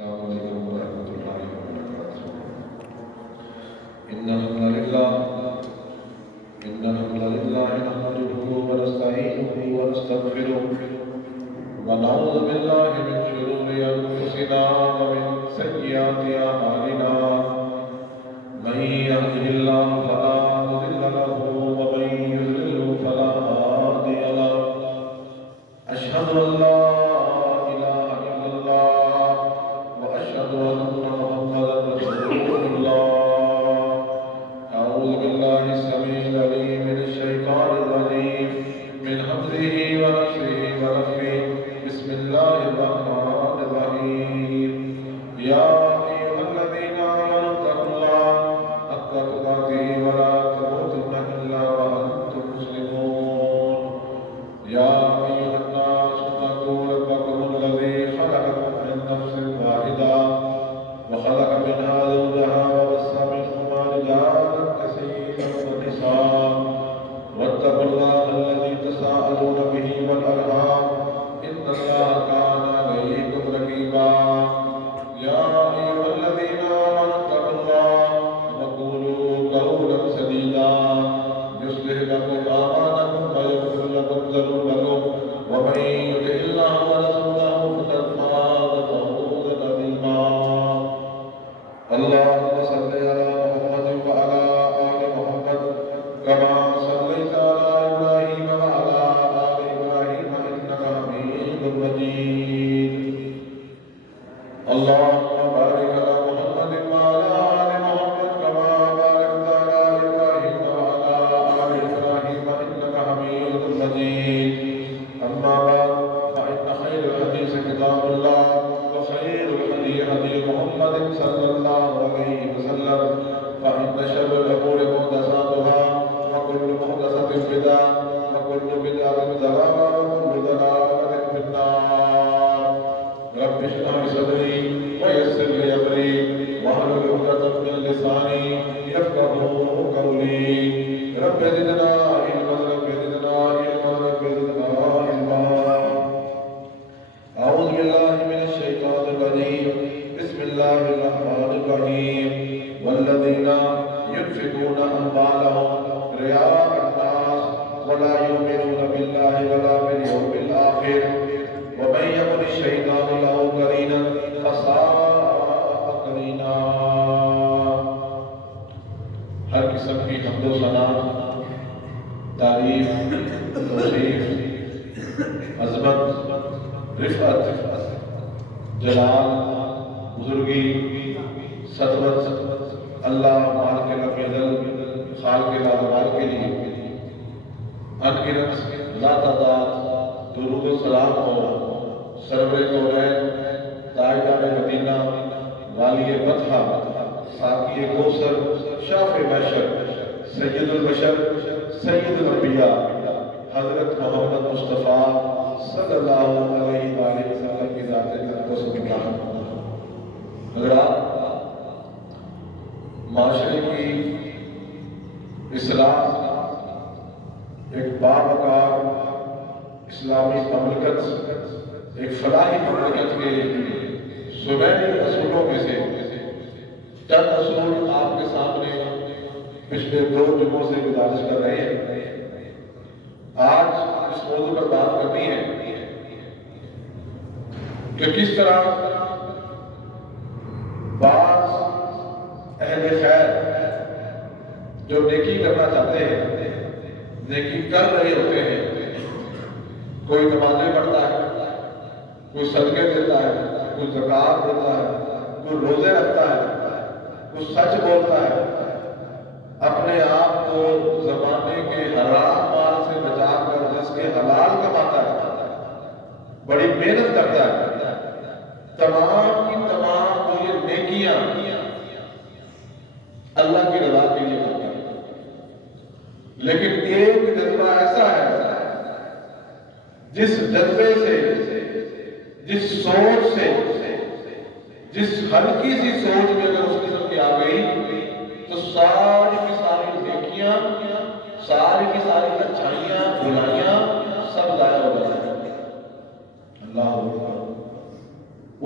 السلام علیکم ورحمۃ اللہ وبرکاتہ۔ إن الحمد لله نحمده ونستعينه ونستغفره ونعوذ بالله من شرور أنفسنا ومن سيئات أعمالنا، من يهده الله فلا مضل له ومن يضلل فلا هادي له، أشهد أن لا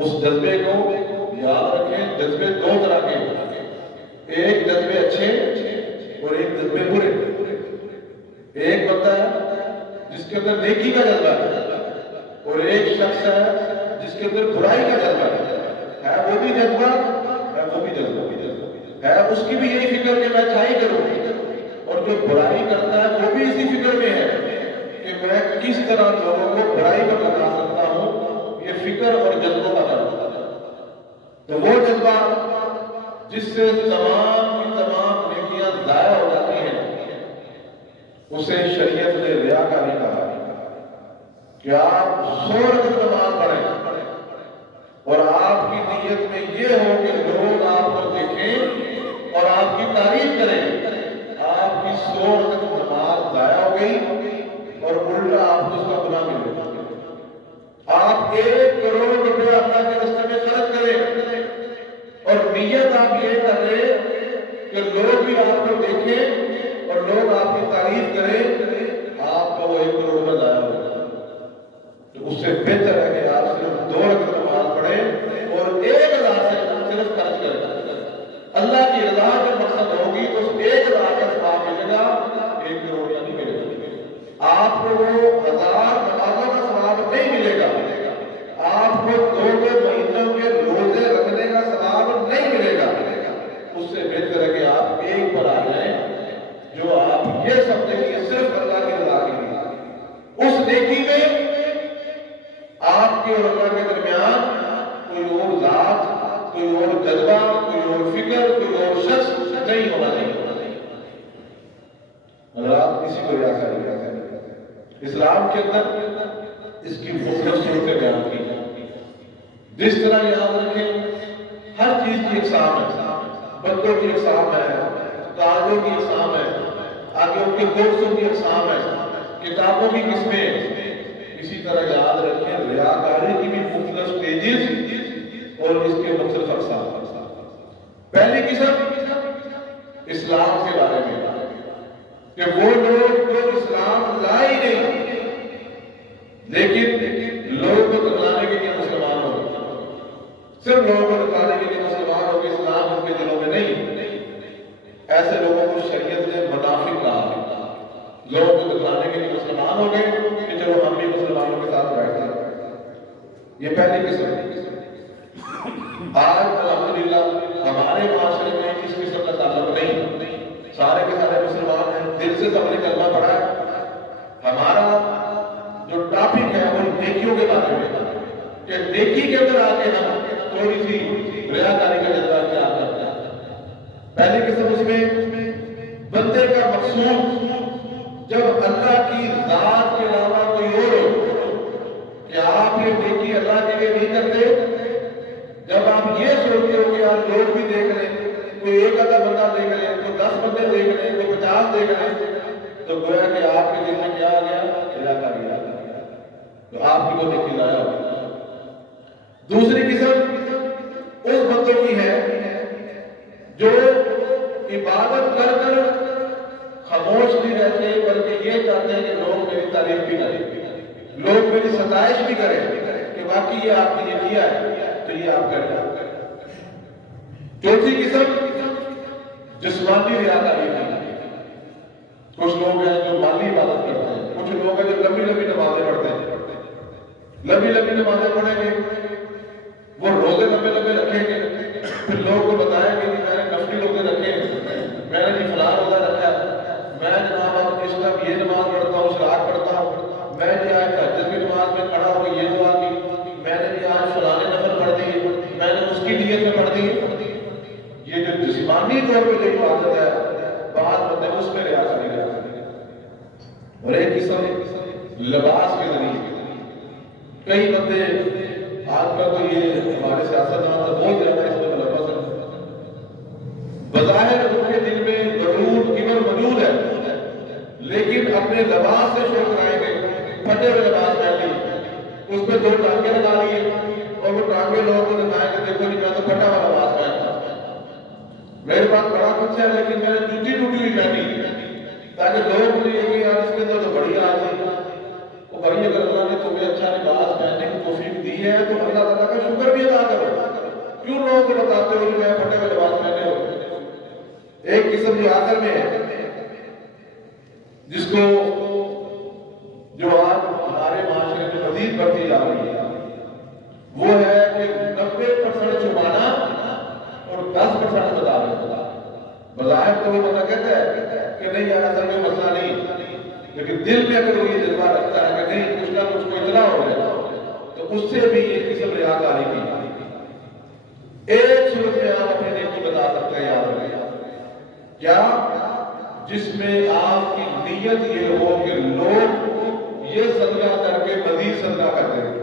اس جذبے کو جذبے دو طرح کے ہوتے ہیں، ایک جذبے اچھے اور ایک جذبے برے۔ ایک بندہ ہے جس کے اندر نیکی کا جذبہ ہے اور ایک شخص ہے جس کے اندر برائی کا جذبہ ہے وہ بھی جذبہ ہے، وہ بھی جذبہ ہے، اس کی بھی یہی فکر کہ میں اچھائی کروں، اور جو برائی کرتا ہے وہ بھی اسی فکر میں ہے کہ میں کس طرح لوگوں کو برائی پر لگا سکتا ہوں۔ یہ فکر اور جذبوں کا فرق ہے۔ تو وہ جذبہ جس سے تمام کی تمام نیکیاں ضائع ہو جاتی ہیں اسے شریعت نے ریاکاری کہا کہ آپ 100 رکعت نماز پڑھیں اور آپ کی نیت میں یہ ہو کہ لوگ آپ کو دیکھیں اور آپ کی تعریف کریں، آپ کی 100 رکعت نماز ضائع ہو گئی اور الٹا آپ کو اس کا گناہ ملے گا۔ آپ 1 کروڑ روپے اللہ کے راستے میں خرچ کریں اور نیت آپ یہ کر لیں کہ لوگ بھی آپ کو دیکھیں اور لوگ آپ کی تعریف کریں، آپ کا وہ 1 کروڑ میں ضائع ہو گا۔ تو اس سے بہتر ہے کہ آپ صرف 2 رکعت نماز پڑھیں اور 1000 سے صرف خرچ کریں۔ اللہ کی رضا جو مقصد ہوگی تو اس 1000 کا ثواب ملے گا، 1 کروڑ کا نہیں ملے گا۔ آپ کو وہ 1000 نمازوں کا ثواب نہیں ملے گا، آپ کو 2 مہینوں کے روزے رکھنے کا ثواب نہیں ملے گا۔ اس سے بہتر ہے کہ آپ ایک پر آ جائیں جو آپ یہ سمجھیں کہ صرف اللہ کی رضا کے لیے، اس نیکی میں آپ کے اور اللہ کے درمیان کوئی اور ذات، کوئی اور جذبہ، کوئی اور فکر، کوئی اور شخص نہیں ہونا چاہیے۔ اگر آپ کسی کو ریاکاری کریں، اسلام کے اندر اس کی مختلف صورتیں بیان کی ہیں۔ جس طرح یاد رکھیں ہر چیز کی اقسام ہے، بندوں کی اقسام ہے، کاروں کی اقسام ہے، آگے ان کے کورسوں کی اقسام ہے، کتابوں کی قسمیں، اسی طرح یاد رکھیں ریاکاری کی بھی مختلف سٹیجز اور اس کے مختلف اقسام۔ پہلی قسم اسلام کے بارے میں کہ وہ لوگ جو اسلام لائے ہی نہیں لیکن لوگوں کو دکھانے کے لیے مسلمان ہو گئے، صرف لوگوں کو دکھانے کے لیے مسلمان ہو گئے، اسلام ان کے دلوں میں نہیں۔ ایسے لوگوں کو شریعت نے منافق کہا، لوگوں کو دکھانے کے لیے مسلمان ہو گئے کہ چلو ہم بھی مسلمانوں کے ساتھ بیٹھتے ہیں۔ یہ پہلی قسم ہے۔ آج الحمدللہ ہمارے معاشرے میں اس قسم کا تعلق نہیں، سارے کے سارے مسلمان ہیں، دل سے سب نے کلمہ پڑھا ہے۔ ہمارا جو ٹاپک ہے وہ نیکیوں کے بارے میں کہ نیکی کے اندر آ کے ہم تھوڑی سی ریاکاری کا جذبہ اختیار کرتے ہیں۔ پہلی قسم اس میں بندے کا مقصود جب اللہ کی ذات کے علاوہ کوئی اور ہو کہ آپ یہ نیکی اللہ کے لیے نہیں کرتے، جب آپ یہ سوچتے ہو کہ یار لوگ بھی دیکھ لیں، کوئی 1 آدھا بندہ دیکھ لیں، کوئی 10 بندے دیکھ لیں، کوئی 50 دیکھ لیں، تو گویا کہ آپ کے دل میں کیا آ گیا؟ ریاکاری آ گیا، تو آپ کی وہ نیکی ضائع ہو گئی۔ دوسری قسم اس بندوں کی ہے جو عبادت کر کر خاموش نہیں رہتے بلکہ یہ چاہتے ہیں کہ لوگ میری تعریف بھی کریں، لوگ میری ستائش بھی کریں کہ واقعی یہ آپ نے یہ کیا ہے تو یہ آپ کریں۔ چوتھی قسم جسمانی ریاکاری ہے۔ کچھ لوگ ہیں جو مالی عبادت کرتے ہیں، کچھ لوگ ہیں جو لمبی لمبی نمازیں پڑھتے ہیں، لمبی لمبی نمازیں پڑھیں گے، وہ روزے لمبے لمبے رکھیں گے، پھر لوگوں کو بتائیں گے کہ میں نے نفلی روزے رکھے ہیں، میں نے جی فلاں روزہ رکھا ہے، میں جناب اب اس ٹائم یہ نماز پڑھتا ہوں، اشراق پڑھتا ہوں، میں جی آج تہجد کی نماز میں کھڑا ہو کے یہ دعا کی، میں نے جی آج فلاں نفل پڑھ دی، میں نے اس کی نیت میں پڑھ دی۔ یہ جو جسمانی طور پہ جو عبادت ہے بعض بندے اس میں ریاکاری کرتے ہیں۔ اور ایک قسم لباس کے ذریعے، کئی بندے آج کل تو یہ ہمارے سیاستدان تو بہت زیادہ اس میں ملوث ہے، بظاہر ان کے دل میں غرور کبر موجود ہے لیکن اپنے لباس سے شو کرائیں گے، پھٹے ہوئے لباس پہن لیے، اس پہ 2 ٹانکے لگا لیے اور وہ ٹانکے لوگوں کو دکھائیں گے دیکھو جی میں تو پھٹا ہوا لباس پہنتا ہوں، میرے پاس بڑا کچھ ہے لیکن میں نے جوتی ٹوٹی ہوئی پہنی تاکہ لوگ مجھے یہ کہ یار اس کے اندر تو بڑی آ جائے۔ وہ بڑی اگر اللہ نے تمہیں اچھا لباس پہننے کی توفیق دی ہے تو اللہ تعالیٰ کا شکر بھی ادا کرو، کیوں لوگوں کو کو بتاتے ہوئے میں پھٹے ہوئے لباس پہنے ہو. ایک قسم جو آخر میں ہے جس کو جو آج ہمارے معاشرے میں مزید بڑھتی جا رہی ہے وہ ہے کہ 90% چھپانا اور 10% بتانا. بظاہر تو وہ بندہ کہتا ہے کہ نہیں یار اصل میں مسئلہ نہیں، لیکن دل میں اگر وہ یہ جذبہ رکھتا ہے کہ نہیں کچھ نہ کچھ کو اطلاع ہو جائے تو اس سے بھی ایک قسم ریاکاری کی. ایک صورت میں آپ اپنی نیکی بتا سکتے ہیں یاد رکھیں کیا، جس میں آپ کی نیت یہ ہو کہ لوگ یہ صدقہ کر کے مزید صدقہ کرتے ہیں.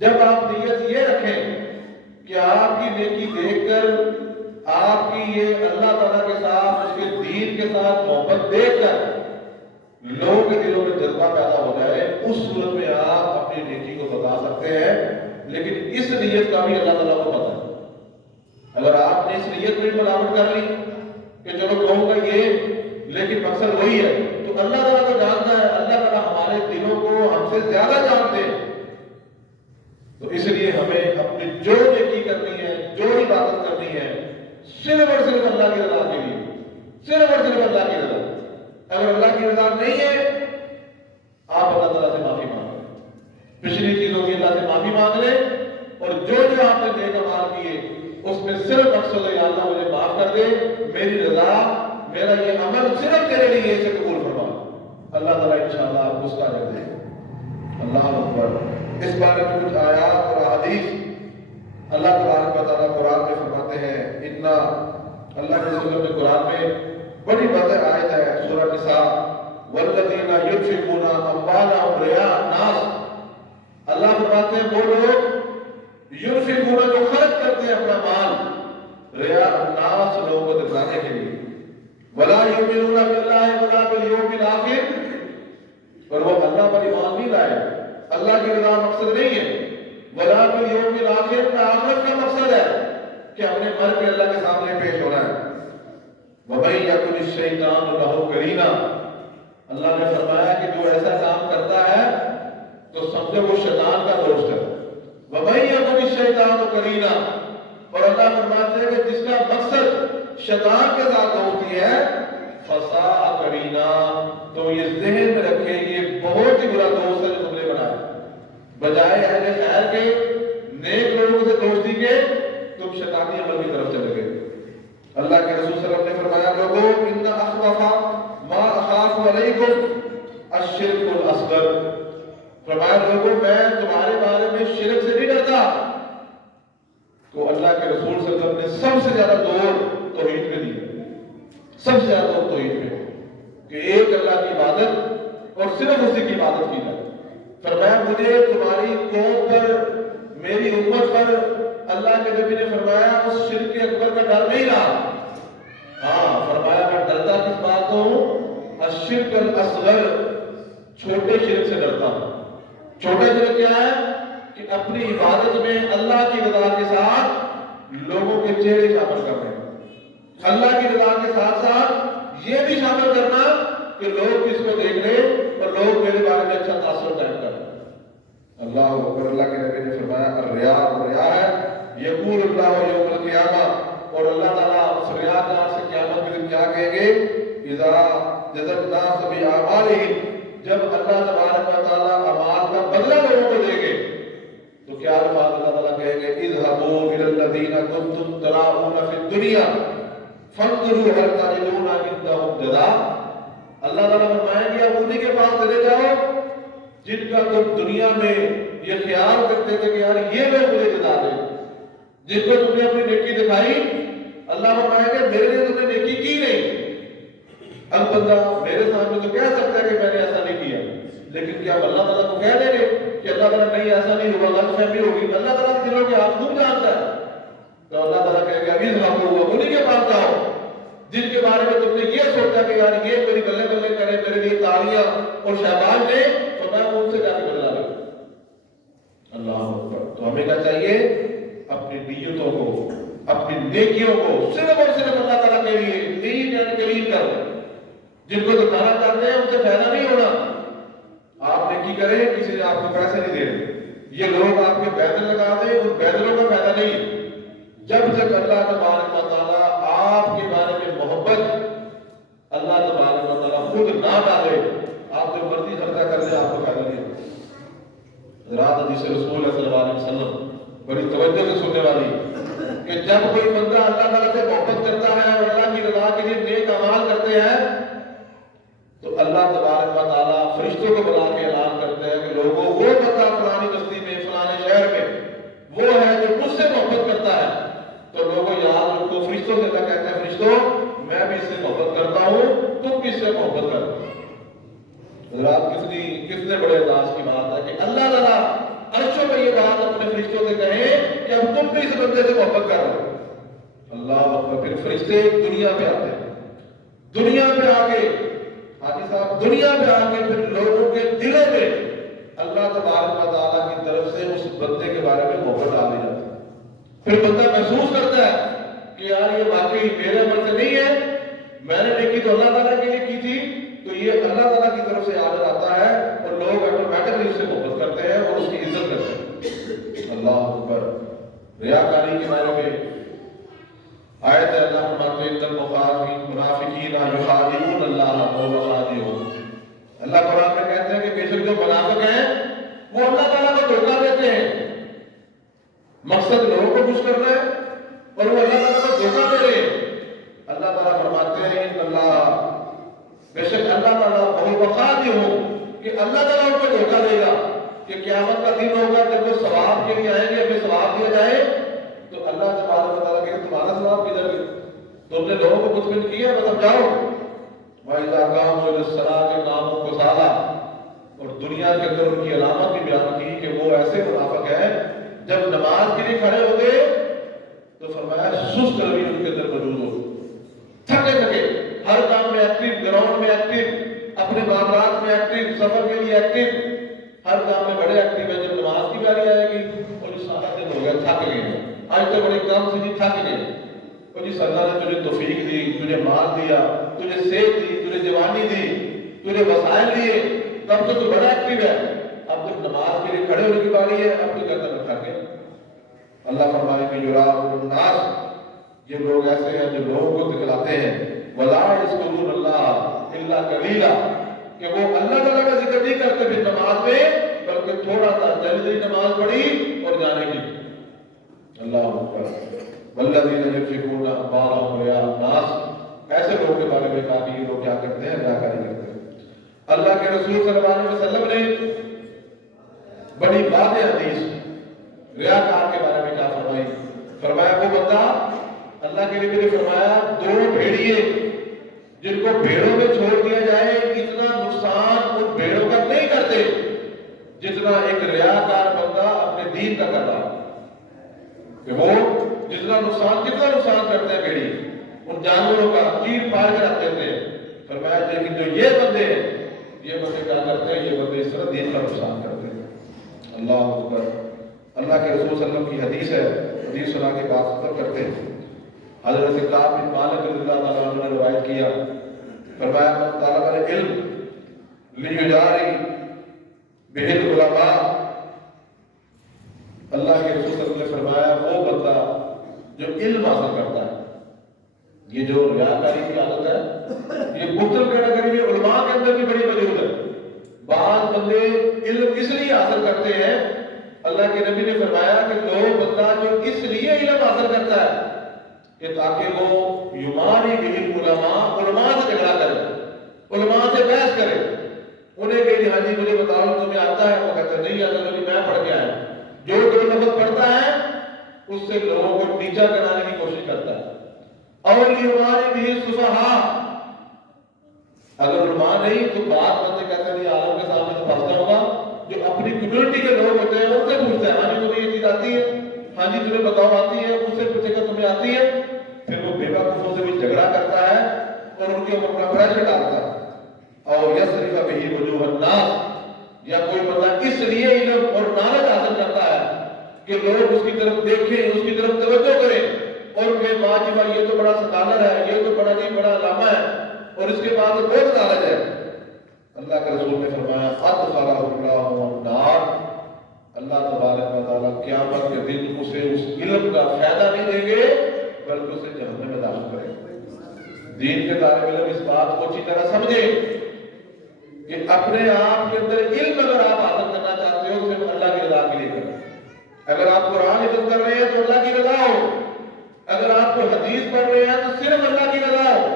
جب آپ نیت یہ رکھیں کہ آپ کی نیکی دیکھ کر آپ کی یہ اللہ تعالیٰ کے ساتھ اس کے دین کے ساتھ محبت دیکھ کر لوگوں کے دلوں میں جذبہ پیدا ہو جائے، اس صورت میں آپ اپنی نیکی کو بتا سکتے ہیں. لیکن اس نیت کا بھی اللہ تعالیٰ کو پتہ ہے. اگر آپ نے اس نیت میں ملاوٹ کر لی کہ چلو کہوں گا یہ لیکن مقصد وہی ہے، تو اللہ تعالیٰ کو جانتا ہے، اللہ تعالیٰ ہمارے دلوں کو ہم سے زیادہ جانتے ہیں. تو اس لیے ہمیں اپنی جو نیکی کرنی ہے، جو عبادت کرنی ہے، صرف اور صرف اللہ کی رضا کے لیے، صرف اور صرف اللہ کی رضا. اگر اللہ کی رضا نہیں ہے آپ اللہ تعالیٰ سے معافی مانگیں، پچھلی چیزوں کی اللہ سے معافی مانگ لیں، اور جو آپ نے نیک اعمال کیے اس میں صرف مقصد ہے اللہ مجھے معاف کر دے، میری رضا، میرا یہ عمل صرف تیرے لیے اسے قبول فرما. اللہ تعالیٰ انشاءاللہ آپ کو اس کا اجر دے. اللہ اکبر. اس بارے میں کچھ آیات اور احادیث اللہ تبارک و تعالیٰ قرآن میں فرماتے ہیں. اتنا اللہ کے رسول نے قرآن میں بڑی واضح آیت ہے سورہ نساء، والذین ينفقون اموالهم رئاء الناس. اللہ فرماتے ہیں وہ لوگ ينفقون جو خرچ کرتے ہیں اپنا مال رئاء الناس لوگوں کو دکھانے کے لیے، ولا يؤمنون بالله ولا باليوم الآخر، اور وہ اللہ پر ایمان نہیں لائے. اللہ کی رضا مقصد نہیں ہے. ولا بالیوم الآخر کا آخرت کا مقصد ہے کہ اپنے مر کے اللہ کے سامنے پیش ہونا ہے. وَمَن يَكُنِ الشَّيْطَانُ لَهُ قَرِينًا، اللہ نے فرمایا کہ جو ایسا کام کرتا ہے تو سمجھو وہ شیطان کا دوست ہے. وَمَن يَكُنِ الشَّيْطَانُ قَرِينًا، اور اللہ فرماتے ہیں کہ جس کا مقصد شیطان کے ساتھ ہوتی ہے فَسَاءَ قَرِينًا، تو یہ ذہن میں رکھے یہ بہت ہی برا دوست ہے جو تم نے بنایا. بجائے اہل خیر کے، نیک لوگوں سے دوستی کے، تم شیطانی عمل کی طرف چلے گئے. اللہ کے رسول صلی اللہ علیہ وسلم نے فرمایا لوگوں ان اخوف ما اخاف علیکم الشرک الاصغر، فرمایا لوگوں میں تمہارے بارے میں شرک سے نہیں ڈرتا. تو اللہ کے رسول صلی اللہ علیہ وسلم نے سب سے زیادہ زور توحید میں دی، سب سے زیادہ زور توحید میں کہ ایک اللہ کی عبادت اور صرف اسی کی عبادت کی جائے. فرمایا مجھے تمہاری قوم پر، میری امت پر اللہ کے نبی نے فرمایا اس شرک اکبر کا ڈر نہیں رہا. ہاں فرمایا میں ڈرتا کس بات ہوں؟ الشرک الاصغر، چھوٹے شرک سے ڈرتا ہوں. چھوٹا شرک کیا ہے؟ کہ اپنی عبادت میں اللہ کی رضا کے ساتھ لوگوں کے چہرے شامل کرنے، اللہ کی رضا کے ساتھ ساتھ یہ بھی شامل کرنا کہ لوگ اس کو دیکھ لیں اور لوگ میرے بارے میں اچھا تاثر قائم کریں. اللہ اکبر. اللہ کے نبی نے فرمایا الریا ہے یقول اللہ یوم القیامہ، اور اللہ تعالیٰ اس ریا دار سے قیامت کے دن کیا کہیں گے؟ اذا جزا الناس بأعمالهم، جب اللہ تبارک و تعالیٰ اعمال کا بدلہ لوگوں کو دے گے تو کیا الفاظ اللہ تعالیٰ کہیں گے؟ اذهبوا الى الذين كنتم تراؤون في الدنيا فانظروا هل تجدون عندهم جزاء. اللہ تعالیٰ فرمائیں گے اب انہی کے پاس چلے جاؤ جن کا تم دنیا میں یہ خیال کرتے تھے کہ یار یہ لوگ مجھے جزا دیں، جن کو تم نے اپنی نیکی دکھائی. اللہ فرمائے گا میرے لیے تم نے نیکی کی نہیں. اب بندہ میرے سامنے تو کہہ سکتا ہے کہ میں نے ایسا نہیں کیا، لیکن کیا اللہ تعالیٰ کو کہہ دیں گے کہ اللہ تعالیٰ نہیں ایسا نہیں ہوا، غلط فہمی ہوگی؟ اللہ تعالیٰ دلوں کے آپ خوب جانتا ہے. تو اللہ تعالیٰ کہے گا ابھی ضرور ہوا انہی کے پاس جاؤ جن کے بارے میں تم نے یہ سوچا کہ یار یہ میری گلے گلے کرے، میرے لیے تالیاں اور شہباز لے، تو میں ان سے جا کے بدلا لوں. اللہ اکبر. تو ہمیں کیا چاہیے؟ اپنی نیتوں کو، اپنی نیکیوں کو صرف اور صرف اللہ تعالیٰ کے لیے نیٹ اینڈ کلین کر. جن کو دکھانا چاہتے ہیں ان سے فائدہ نہیں ہونا. آپ نیکی کریں، کسی نے آپ کو پیسے نہیں دے رہے، یہ لوگ آپ کے بیدل لگا دیں، ان بیدلوں کا فائدہ نہیں ہے. جب تک اللہ تبارک و تعالیٰ آپ کے بارے میں محبت اللہ تبارک و تعالیٰ خود نہ ڈالے، آپ جو مرضی خرچہ کر دیں آپ کو فائدہ نہیں ہوگا۔ رات حدیث رسول اللہ صلی اللہ علیہ وسلم بڑی توجہ سے سننے والی کہ جب کوئی بندہ اللہ تعالیٰ سے محبت کرتا ہے اور اللہ کی رضا کے لیے نیک اعمال کرتے ہیں تو اللہ تبارک و تعالیٰ فرشتوں کو بلا کے اعلان کرتے ہیں کہ لوگوں وہ بندہ فلانی بستی میں فلانے شہر میں وہ ہے جو مجھ سے محبت کرتا ہے، تو لوگوں یاد رکھو فرشتوں سے کیا کہتے ہیں، فرشتوں میں بھی اس سے محبت کرتا ہوں، تم بھی اس سے محبت کرو۔ حضرات کتنے بڑے انداز کی بات ہے کہ اللہ تعالیٰ عرشوں میں یہ بات اپنے فرشتوں سے کہیں کہ اب تم بھی اس بندے سے محبت کر رہے ہو۔ اللہ اکبر۔ پھر فرشتے دنیا پہ آتے ہیں، دنیا پہ آ کے حاجی صاحب دنیا پہ آ کے پھر لوگوں کے دلوں میں اللہ تبارک و تعالیٰ کی طرف سے اس بندے کے بارے میں محبت ڈال دی جاتی ہے۔ پھر بندہ محسوس کرتا ہے کہ یار یہ واقعی میرے عمل سے نہیں ہے، میں نے نیکی تو اللہ تعالیٰ کے لیے کی تھی، تو یہ اللہ تعالیٰ کی طرف سے آدر آتا ہے اور لوگ آٹومیٹکلی اس سے محبت کرتے ہیں اور اس کی عزت کرتے ہیں۔ اللہ اکبر۔ ریاکاری کے بارے میں آیت ہے، اللہ فرماتے ہیں ان المنافقین یخادعون اللہ وهو خادعهم۔ اللہ قرآن میں کہتے ہیں کہ بے شک جو منافق ہیں وہ اللہ تعالیٰ کو دھوکہ دیتے ہیں، مقصد لوگوں کو خوش کرنا ہے اور وہ اللہ تعالیٰ کو دھوکہ دے رہے ہیں۔ اللہ تعالیٰ فرماتے ہیں ان اللہ، بے شک اللہ تعالیٰ وهو خادعهم، کہ اللہ تعالیٰ ان کو دھوکہ دے گا کہ قیامت کا دن ہوگا جب وہ ثواب کے لیے آئیں گے، ہمیں ثواب دیا جائے تو اللہ تبارک و تعالیٰ کہ تمہارا ثواب کدھر گیا، تم نے لوگوں کو مطمئن کیا بس اب جاؤ۔ وَإِذَا قَامُوا إِلَى الصَّلَاةِ قَامُوا كُسَالَىٰ، اور دنیا کے اندر ان کی علامت بھی بیان کی کہ وہ ایسے منافق ہیں جب نماز کے لیے کھڑے ہو گئے تو فرمایا سست روی ان کے اندر موجود ہو، تھکے تھکے، ہر کام میں ایکٹیو، گراؤنڈ میں ایکٹیو، اپنے معاملات میں ایکٹیو، سفر کے لیے ایکٹیو، ہر کام میں بڑے ایکٹیو ہے۔ جب نماز کی باری آئے گی اور یہ سارا دن ہو گیا تھک گئے، آج تو بڑے کام سے تھک گئے، اور جس اللہ نے تجھے توفیق دی، تجھے مال دیا، تجھے صحت دی، تجھے جوانی دی، تجھے وسائل دیے، تب تو تو بڑا ایکٹیو ہے، اب جب نماز کے لیے کھڑے ہونے کی باری ہے اب تو کہتا میں تھک گیا۔ اللہ فرمائے کہ یراؤن الناس، یہ لوگ ایسے ہیں جو لوگوں کو دکھلاتے ہیں، ولا یذکرون اللہ الا قلیلا، کہ وہ اللہ تعالیٰ کا ذکر نہیں کرتے پھر نماز میں، بلکہ تھوڑا سا جلدی نماز پڑھی اور جانے کی۔ اللہ اکبر۔ والذین ينفقون اموالهم رئاء الناس، ایسے لوگوں کے بارے میں کہا کہ یہ لوگ کیا کرتے ہیں، ریاکاری کرتے ہیں۔ اللہ کے رسول صلی اللہ علیہ وسلم نے بڑی واضح حدیث ریاکار کے بارے میں کیا فرمائی، فرمایا وہ بندہ، اللہ کے نبی نے فرمایا دو بھیڑیے جن کو بھیڑوں میں چھوڑ دیا جائے اتنا نقصان ان بھیڑوں کا نہیں کرتے جتنا ایک ریاکار بندہ اپنے دین کا کر رہا ہے، کہ وہ جتنا نقصان کرتے ہیں بھیڑی ان جانوروں کا چیر پار کے رکھ دیتے ہیں، فرمایا لیکن جو یہ بندے ہیں یہ بندے کیا کرتے ہیں، یہ بندے اس طرح دین کا نقصان کرتے ہیں۔ اللہ اکبر۔ اللہ کے رسول صلی اللہ علیہ وسلم کی حدیث ہے، حدیث سنا کے بات ختم کرتے ہیں۔ حضرت کعب بن مالک رضی اللہ تعالیٰ عنہ نے روایت کیا، فرمایا من طلب العلم لیجاری بہ العلماء، اللہ کے رسول صلی اللہ علیہ وسلم نے فرمایا وہ بندہ جو علم حاصل کرتا ہے، یہ جو ریاکاری کی عادت ہے یہ مختلف کیٹیگری میں علماء کے اندر بھی بڑی موجود ہے۔ بعض بندے علم اس لیے حاصل کرتے ہیں، اللہ کے نبی نے فرمایا کہ وہ بندہ جو اس لیے علم حاصل کرتا ہے کہ تاکہ وہ یماری بہ العلماء، علماء سے جھگڑا کرے، علماء سے بحث کرے، انہیں کہیں ہاں جی مجھے بتاؤ تمہیں آتا ہے، وہ کہتے ہیں نہیں آتا تو میں پڑھ کے آیا۔ جو دو لفظ پڑھتا ہے اس سے لوگوں کو نیچا کرانے کی کوشش کرتا ہے۔ اور یماری بہ السفہاء، اگر علماء نہیں تو بعض بندے کہتے ہیں عالم کے سامنے تو پھنستا ہوگا، جو اپنی کمیونٹی کے لوگ ہوتے ہیں ان سے پوچھتے ہیں ہاں جی تمہیں یہ چیز آتی ہے، ہاں جی تمہیں بتاؤ آتی ہے، ان سے پوچھے گا تمہیں آتی ہے، پھر وہ بے وقوفوں سے بھی جھگڑا کرتا ہے اور ان کے اوپر اپنا پریشر ڈالتا ہے۔ اور یصرف بہ وجوہ الناس، یا کوئی بندہ اس لیے علم اور نالج حاصل کرتا ہے کہ لوگ اس کی طرف دیکھیں، اس کی طرف توجہ کریں اور کہ ماں جی بھائی یہ تو بڑا سکالر ہے، یہ تو بڑا نہیں بڑا علامہ ہے اور اس کے بعد تو بہت نالج ہے۔ اللہ کے رسول نے فرمایا ادخلہ اللہ النار، اللہ تبارک و تعالیٰ تعالیٰ قیامت کے دن اسے اس علم کا فائدہ نہیں دیں گے بلکہ اسے جہنم میں داخل کریں گے۔ دین کے طالب علم اس بات کو اچھی طرح سمجھے کہ اپنے آپ کے اندر علم اگر آپ حاصل کرنا چاہتے ہو صرف اللہ کی رضا کے لیے کریں۔ اگر آپ قرآن حفظ کر رہے ہیں تو اللہ کی رضا ہو، اگر آپ کو حدیث پڑھ رہے ہیں تو صرف اللہ کی رضا ہو۔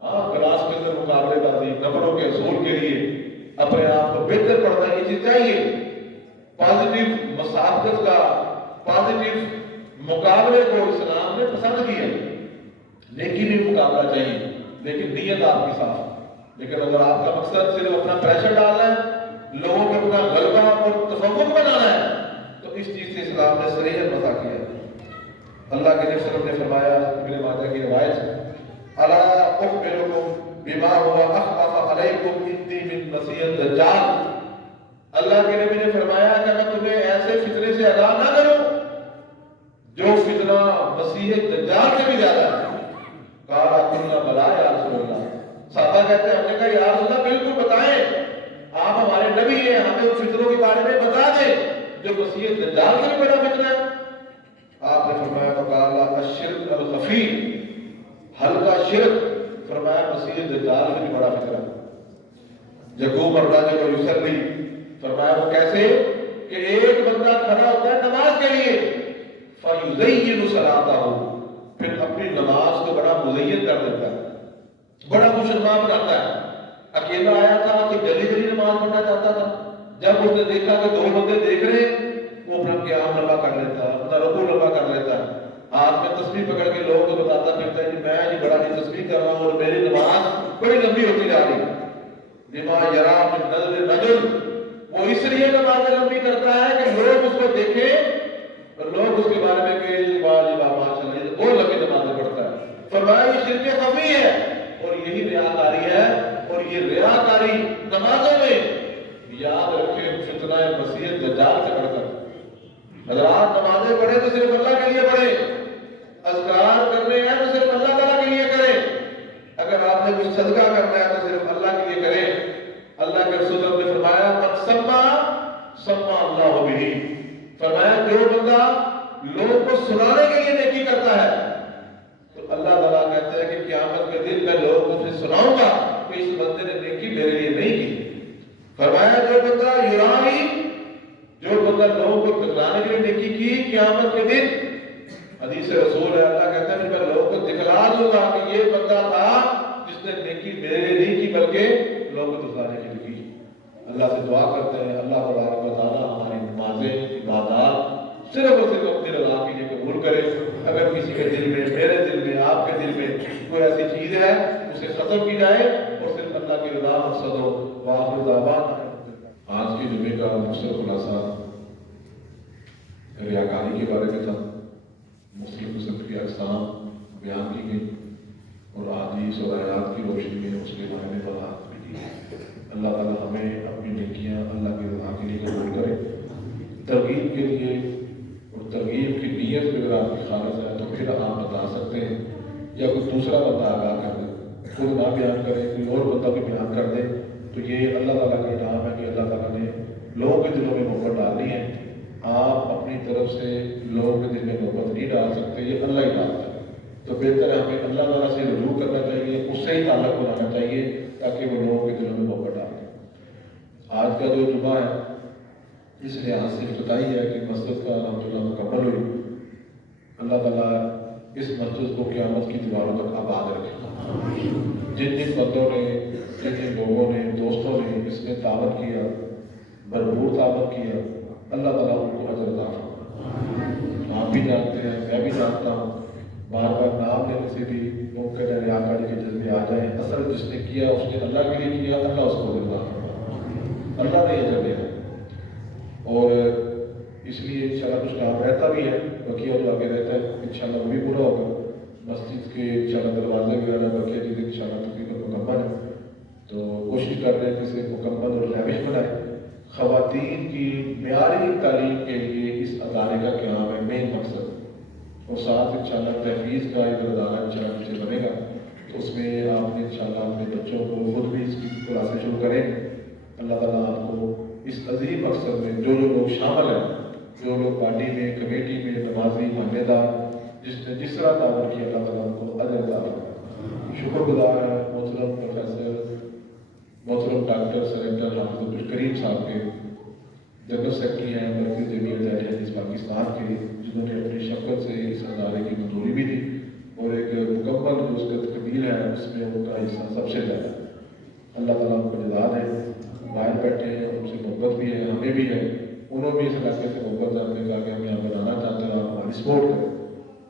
ہاں کلاس کے اندر مقابلے بازی نمبروں کے حصول کے لیے اپنے آپ کو بہتر پڑھنا یہ چیز چاہیے، پازیٹیو مسابقت کا پازیٹیو مقابلے کو اسلام نے پسند کیا، نیکی بھی مقابلہ چاہیے لیکن نیت آپ کی صاف۔ لیکن اگر آپ کا مقصد صرف اپنا پریشر ڈالنا ہے، لوگوں کو اپنا غلبہ اور تفوق بنانا ہے، تو اس چیز سے اسلام نے صریحاً منع کیا۔ اللہ کے نبی صلی اللہ علیہ وسلم نے فرمایا، ابن ماجہ کی روایت ہے، الا اخبرکم بما هو اخفف علیکم انی من مسیح الدجال۔ اللہ کے نبی نے فرمایا کہ میں تمہیں ایسے فتنے سے آگاہ نہ کروں جو فتنہ مسیح دجال سے بھی زیادہ ہے۔ قال قلنا بلا یا رسول اللہ، صحابہ کہتے ہیں ہم نے کہا یا رسول اللہ بالکل بتائیں، آپ ہمارے نبی ہیں، ہمیں ان فتنوں کے بارے میں بتا دیں جو مسیح دجال سے بھی بڑا فتنہ ہے۔ آپ نے فرمایا فقال الشرک الخفی، ہلکا شرک، فرمایا مسیح دجال سے بھی بڑا فتنہ ہے۔ یقوم الرجل یصلی، فرمایا وہ کیسے کہ ایک بندہ کھڑا ہوتا ہے نماز کے لیے، فیزین صلاتہ، پھر اپنی نماز کو بڑا مزین کر دیتا ہے، بڑا خوشنما بناتا ہے۔ اکیلا آیا تھا کہ گلی گلی نماز پڑھنا چاہتا تھا، جب اس نے دیکھا کہ دو بندے دیکھ رہے ہیں وہ اپنا قیام لمبا کر لیتا، اپنا رکوع لمبا کر لیتا، ہاتھ میں تسبیح پکڑ کے لوگوں کو بتاتا پھرتا ہے کہ میں بڑا تسبیح کر رہا ہوں اور میری نماز بڑی لمبی ہوتی جا رہی ہے۔ بما یرا من نظر الرجل، وہ اس لیے نماز لمبی کرتا ہے کہ لوگ اس کو دیکھیں اور لوگ اس کے بارے میں کہ وہ لمبی نمازیں پڑھتا ہے۔ فرمایا یہ شرک خفی ہے اور یہی ریاکاری ہے، اور یہ ریاکاری نمازوں میں یاد رکھیں فتنہ مسیح دجال سے بڑھ کر۔ حضرات نمازیں پڑھیں تو صرف اللہ کے لیے پڑھیں، اذکار کرنے ہیں تو صرف اللہ تعالیٰ کے لیے کریں، اگر آپ نے کچھ صدقہ کرنا ہے تو صرف اللہ کے لیے کریں۔ اللہ کے رسول نے فرمایا من سما سما اللہ بہ، فرمایا جو بندہ لوگوں کو سنانے کے لیے نیکی کرتا ہے تو اللہ تعالیٰ کہتا ہے کہ قیامت کے دن میں لوگوں کو سناؤں گا کہ اس بندے نے نیکی میرے لیے نہیں کی۔ فرمایا جو بندہ یرائی، جو بندہ لوگوں کو دکھلانے کے لیے نیکی کی، قیامت کے دن حدیث رسول ہے اللہ کہتا ہے کہ میں لوگوں کو دکھلا دوں گا کہ یہ بندہ تھا جس نے نیکی میرے لیے نہیں کی بلکہ لوگوں کو دکھلانے کے لیے کی۔ اللہ سے دعا کرتے ہیں اللہ تبارک و تعالیٰ ہماری نمازیں عبادات صرف اور صرف اپنی رضا کے لیے قبول کرے۔ اگر کسی کے دل میں، میرے دل میں، آپ کے دل میں کوئی ایسی چیز ہے اسے ختم کی جائے اور صرف اللہ کی رضا مقصد ہو۔ وآخر دعوانا آج کے جمعے کا مختصر خلاصہ ریاکاری کے بارے میں تھا، مختلف قسم کی اقسام بیان کی گئی اور احادیث اور آیات کی روشنی میں اس کے بارے میں وضاحت بھی دی۔ اللہ تعالیٰ ہمیں اپنی نیکیاں اللہ کی رضا کے لیے قبول کرے۔ ترغیب کے لیے اور ترغیب کی نیت پہ اگر آپ کی خالص ہے تو پھر آپ بتا سکتے ہیں، یا کوئی دوسرا بندہ آگاہ کر دے، خود نہ بیان کرے کوئی اور بندہ بھی بیان کر دے، تو یہ اللہ تعالیٰ کا انعام ہے کہ اللہ تعالیٰ نے لوگوں کے دلوں میں محبت ڈالنی ہے۔ آپ اپنی طرف سے لوگوں کے دل میں محبت نہیں ڈال سکتے، یہ اللہ ہی ڈالتا ہے۔ تو بہتر ہے ہمیں اللہ تعالیٰ سے رجوع کرنا چاہیے، اس سے ہی تعلق بنانا چاہیے تاکہ وہ لوگوں کے دلوں میں محبت ڈالیں۔ آج کا جو جمعہ ہے اس لحاظ سے افتتاحی ہے کہ مسجد کا الحمدللہ مکمل ہوئی۔ اللہ تعالیٰ اس مسجد کو قیامت کی دیواروں تک آباد رکھے۔ جن جن بندوں نے، جن جن لوگوں نے، دوستوں نے اس میں تعاون کیا، بھرپور تعاون کیا، اللہ تعالیٰ ان کو اجر عطا فرمائے۔ آپ بھی جانتے ہیں، میں بھی جانتا ہوں، بار بار نام لینے سے بھی ممکن ہے ریاکاری کے جذبے آ جائیں۔ اصل جس نے کیا اس نے اللہ کے لیے کیا، اللہ اس کو اجر عطا فرمائے، اللہ نے اجر دینا۔ اور اس لیے انشاءاللہ کچھ کام رہتا بھی ہے، بقیہ جو آگے رہتا ہے انشاءاللہ وہ بھی پورا ہوگا۔ مسجد کے انشاءاللہ دروازے وغیرہ بقیہ چیزیں انشاءاللہ تقریباً مکمل ہے، تو کوشش کر رہے ہیں کہ اسے مکمل اور لیوش بنائیں۔ خواتین کی معیاری تعلیم کے لیے اس ادارے کا قیام ہے مین مقصد، اور ساتھ انشاءاللہ تحفیظ کا ایک ادارہ انشاءاللہ سے بنے گا، تو اس میں آپ نے انشاءاللہ اپنے بچوں کو خود بھی اس کی کلاسیں شروع کریں۔ اللہ تعالیٰ آپ کو اس عظیم مقصد میں جو لوگ شامل ہیں جو لوگ پارٹی میں، کمیٹی میں، نمازی، ماننے دار، جس نے جس طرح تعاون کیا، اللہ تعالیٰ ان کو اجر عطا فرمائے۔ شکر گزار ہے محترم پروفیسر، محترم ڈاکٹر سریندر حافظ عبدالکریم صاحب کے، جنرل سیکرٹری ہیں مرکزی جمعیت اہل حدیث پاکستان کے، جنہوں نے اپنی شفقت سے اس ادارے کی منظوری بھی دی اور ایک مکمل جو اس کا تقدیر ہے اس میں ان کا حصہ سب سے زیادہ ہے۔ اللہ تعالیٰ ان کو جزا دے۔ باہر بیٹھے ہیں، ان سے محبت بھی ہے، ہمیں بھی ہے، انہوں بھی اس علاقے سے محبت ہے، ہم نے کہا کہ ہم یہاں بنانا چاہتے ہیں، آپ ہماری سپورٹ کریں،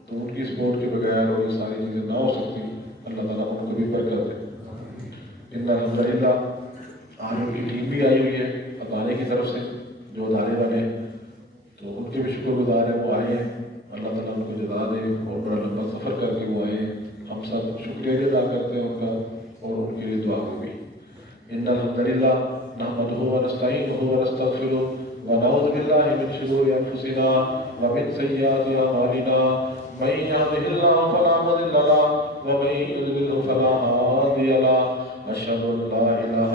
تو ان کی سپورٹ کے بغیر اور یہ ساری چیزیں نہ ہو سکتی۔ اللہ تعالیٰ ان کو بھی برکت دے۔ الحمدللہ آج ان کی ٹیم بھی آئی ہوئی ہے ادارے کی طرف سے، جو ادارے بنے، تو ان کے بھی شکر گزار ہیں، وہ آئے ہیں، اللہ تعالیٰ ان کو جزا دے، اور بڑا لمبا سفر کر کے وہ آئے ہیں، ہم سب شکریہ بھی ادا کرتے ہیں ان کا، اور ان کے لیے دعا بھی۔ ان الحمدللہ نحمده ونستعینه ونستغفره ونعوذ باللہ من شرور انفسنا ومن سیئات اعمالنا، من يهده الله فلا مضل له ومن يضلل فلا هادي له، اشهد ان لا اله